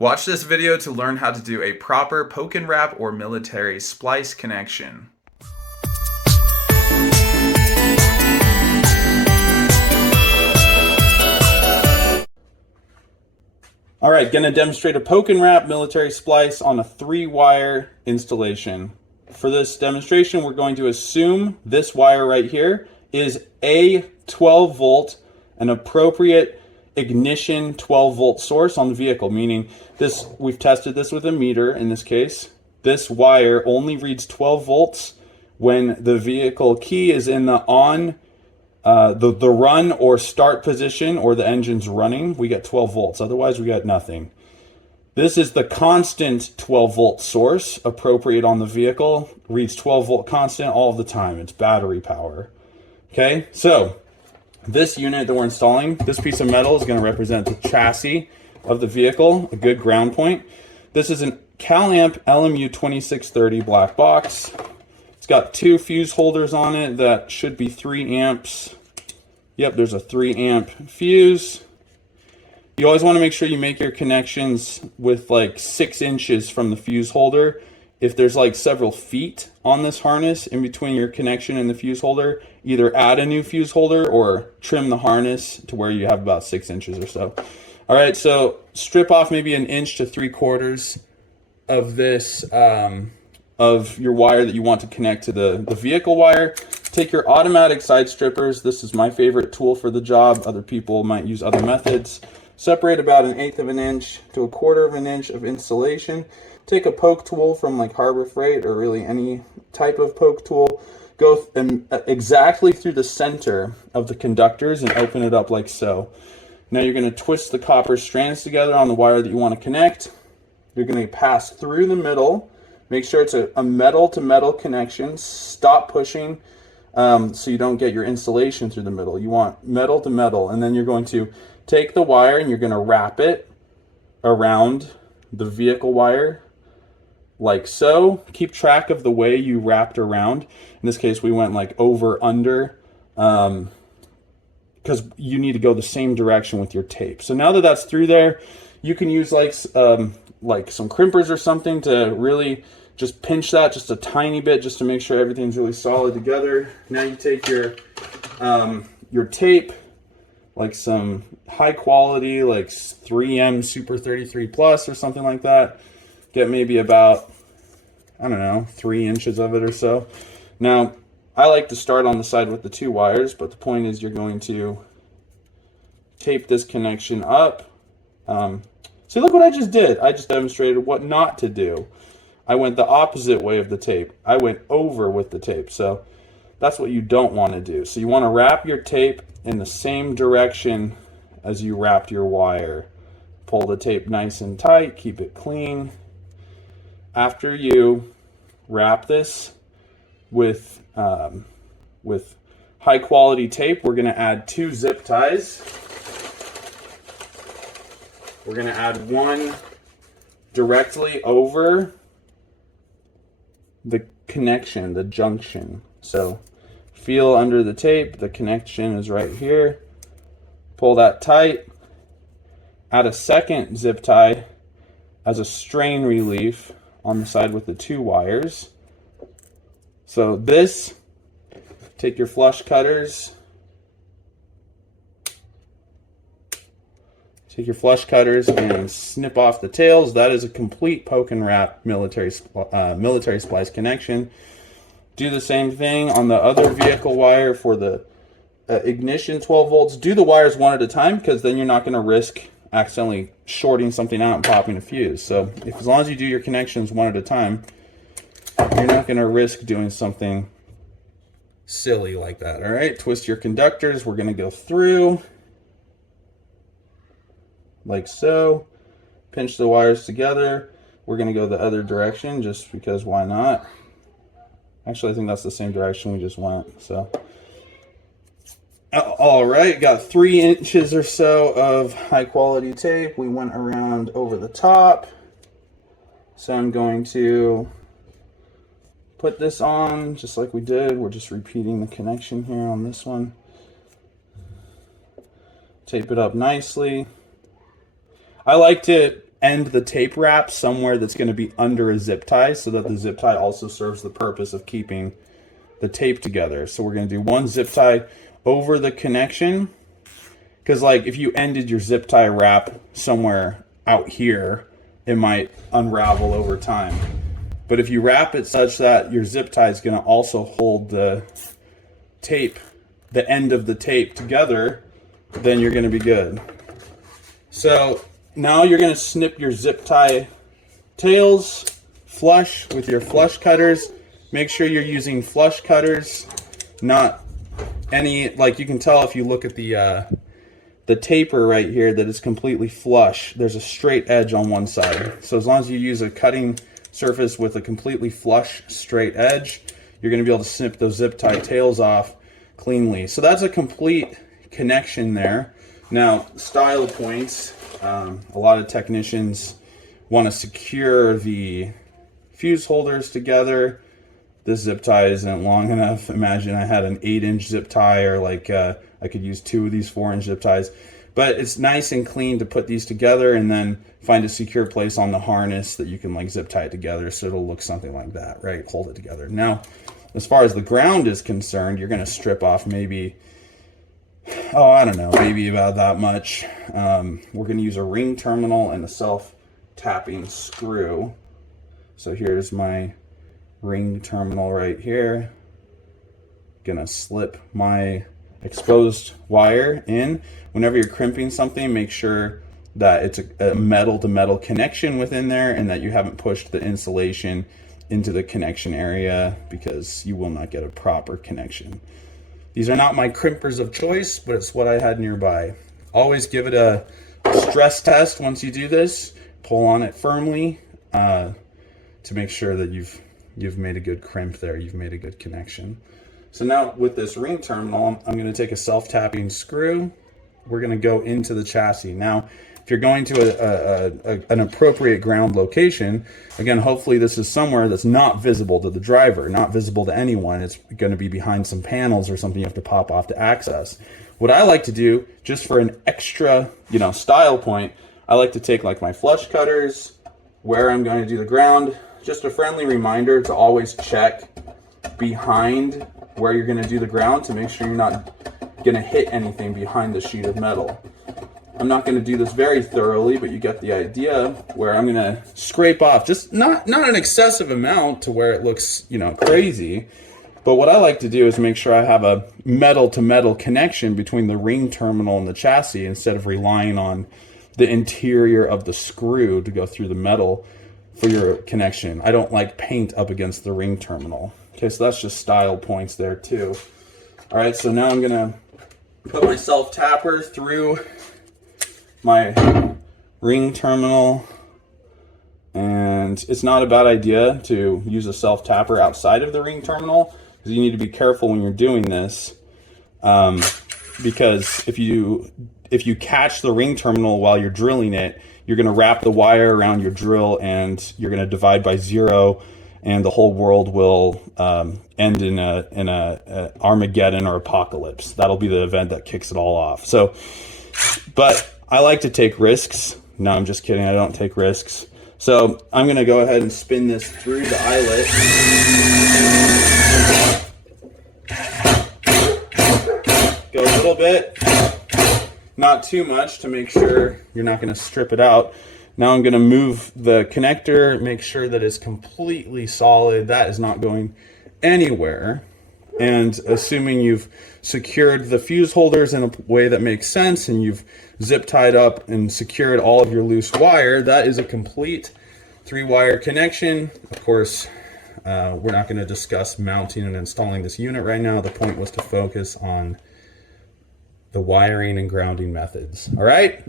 Watch this video to learn how to do a proper poke and wrap or military splice connection. All right, going to demonstrate a poke and wrap military splice on a 3-wire installation. For this demonstration, we're going to assume this wire right here is a 12 volt, an appropriate ignition 12 volt source on the vehicle, meaning this, we've tested this with a meter in this case. This wire only reads 12 volts when the vehicle key is in the on, the run or start position, or the engine's running. We get 12 volts, otherwise we got nothing. This is the constant 12 volt source appropriate on the vehicle, reads 12 volt constant all the time. It's battery power. Okay, so this unit that we're installing, this piece of metal is going to represent the chassis of the vehicle, a good ground point. This is an CalAmp LMU 2630 black box. It's got 2 fuse holders on it that should be 3 amps. Yep, there's a 3 amp fuse. You always want to make sure you make your connections with like 6 inches from the fuse holder. If there's like several feet on this harness in between your connection and the fuse holder, either add a new fuse holder or trim the harness to where you have about 6 inches or so. All right, so strip off maybe 1 inch to 3/4 of this, of your wire that you want to connect to the vehicle wire. Take your automatic side strippers. This is my favorite tool for the job. Other people might use other methods. Separate about 1/8 of an inch to 1/4 of an inch of insulation. Take a poke tool from like Harbor Freight or really any type of poke tool. Go exactly through the center of the conductors and open it up like so. Now you're going to twist the copper strands together on the wire that you want to connect. You're going to pass through the middle. Make sure it's a metal to metal connection. Stop pushing so you don't get your insulation through the middle. You want metal to metal, and then you're going to take the wire and you're going to wrap it around the vehicle wire like so. Keep track of the way you wrapped around. In this case, we went like over, under, because you need to go the same direction with your tape. So now that that's through there, you can use like some crimpers or something to really just pinch that just a tiny bit, just to make sure everything's really solid together. Now you take your tape, like some high quality, like 3M Super 33 Plus or something like that. Get maybe about, I don't know, 3 inches of it or so. Now, I like to start on the side with the 2 wires, but the point is you're going to tape this connection up. See, look what I just did. I just demonstrated what not to do. I went the opposite way of the tape. I went over with the tape. So that's what you don't want to do. So you want to wrap your tape in the same direction as you wrapped your wire. Pull the tape nice and tight, keep it clean. After you wrap this with high quality tape, we're going to add 2 zip ties. We're going to add one directly over the connection, the junction. So feel under the tape, the connection is right here. Pull that tight. Add a second zip tie as a strain relief on the side with the 2 wires. So this, take your flush cutters. Take your flush cutters and snip off the tails. That is a complete poke and wrap military splice connection. Do the same thing on the other vehicle wire for the ignition 12 volts. Do the wires one at a time, because then you're not going to risk accidentally shorting something out and popping a fuse. So as long as you do your connections one at a time, you're not going to risk doing something silly like that. All right, twist your conductors. We're going to go through like so. Pinch the wires together. We're going to go the other direction just because why not? Actually, I think that's the same direction we just went. So all right, got 3 inches or so of high quality tape. We went around over the top. So I'm going to put this on just like we did. We're just repeating the connection here on this one. Tape it up nicely. I like to end the tape wrap somewhere that's going to be under a zip tie, so that the zip tie also serves the purpose of keeping the tape together. So we're going to do one zip tie over the connection, because like if you ended your zip tie wrap somewhere out here, it might unravel over time. But if you wrap it such that your zip tie is going to also hold the tape, the end of the tape together, then you're going to be good. So now you're going to snip your zip tie tails flush with your flush cutters. Make sure you're using flush cutters, not any, like you can tell if you look at the taper right here that it's completely flush. There's a straight edge on one side. So as long as you use a cutting surface with a completely flush straight edge, you're going to be able to snip those zip tie tails off cleanly. So that's a complete connection there. Now, style points. A lot of technicians want to secure the fuse holders together. This zip tie isn't long enough. Imagine I had an 8-inch zip tie, or like I could use 2 of these 4-inch zip ties. But it's nice and clean to put these together and then find a secure place on the harness that you can like zip tie it together so it'll look something like that, right? Hold it together. Now, as far as the ground is concerned, you're going to strip off maybe, I don't know, maybe about that much. We're going to use a ring terminal and a self-tapping screw. So here's my ring terminal right here. Gonna slip my exposed wire in. Whenever you're crimping something, make sure that it's a metal-to-metal connection within there and that you haven't pushed the insulation into the connection area, because you will not get a proper connection. These are not my crimpers of choice, but it's what I had nearby. Always give it a stress test once you do this. Pull on it firmly to make sure that you've made a good crimp there, you've made a good connection. So now with this ring terminal, I'm going to take a self-tapping screw. We're going to go into the chassis. Now, if you're going to an appropriate ground location, again, hopefully this is somewhere that's not visible to the driver, not visible to anyone. It's going to be behind some panels or something you have to pop off to access. What I like to do, just for an extra, style point, I like to take like my flush cutters, where I'm going to do the ground. Just a friendly reminder to always check behind where you're going to do the ground to make sure you're not going to hit anything behind the sheet of metal. I'm not going to do this very thoroughly, but you get the idea, where I'm going to scrape off, just not an excessive amount to where it looks, crazy. But what I like to do is make sure I have a metal-to-metal connection between the ring terminal and the chassis, instead of relying on the interior of the screw to go through the metal for your connection. I don't like paint up against the ring terminal. Okay, so that's just style points there too. All right, so now I'm gonna put my self-tapper through my ring terminal, and it's not a bad idea to use a self-tapper outside of the ring terminal, because you need to be careful when you're doing this, because if you catch the ring terminal while you're drilling it, you're going to wrap the wire around your drill and you're going to divide by 0, and the whole world will end in a Armageddon or apocalypse. That'll be the event that kicks it all off. So, but I like to take risks. No, I'm just kidding. I don't take risks. So I'm going to go ahead and spin this through the eyelet. Go a little bit. Not too much, to make sure you're not going to strip it out. Now I'm going to move the connector, make sure that it's completely solid. That is not going anywhere. And assuming you've secured the fuse holders in a way that makes sense, and you've zip tied up and secured all of your loose wire, that is a complete 3-wire connection. Of course, we're not going to discuss mounting and installing this unit right now. The point was to focus on the wiring and grounding methods. All right.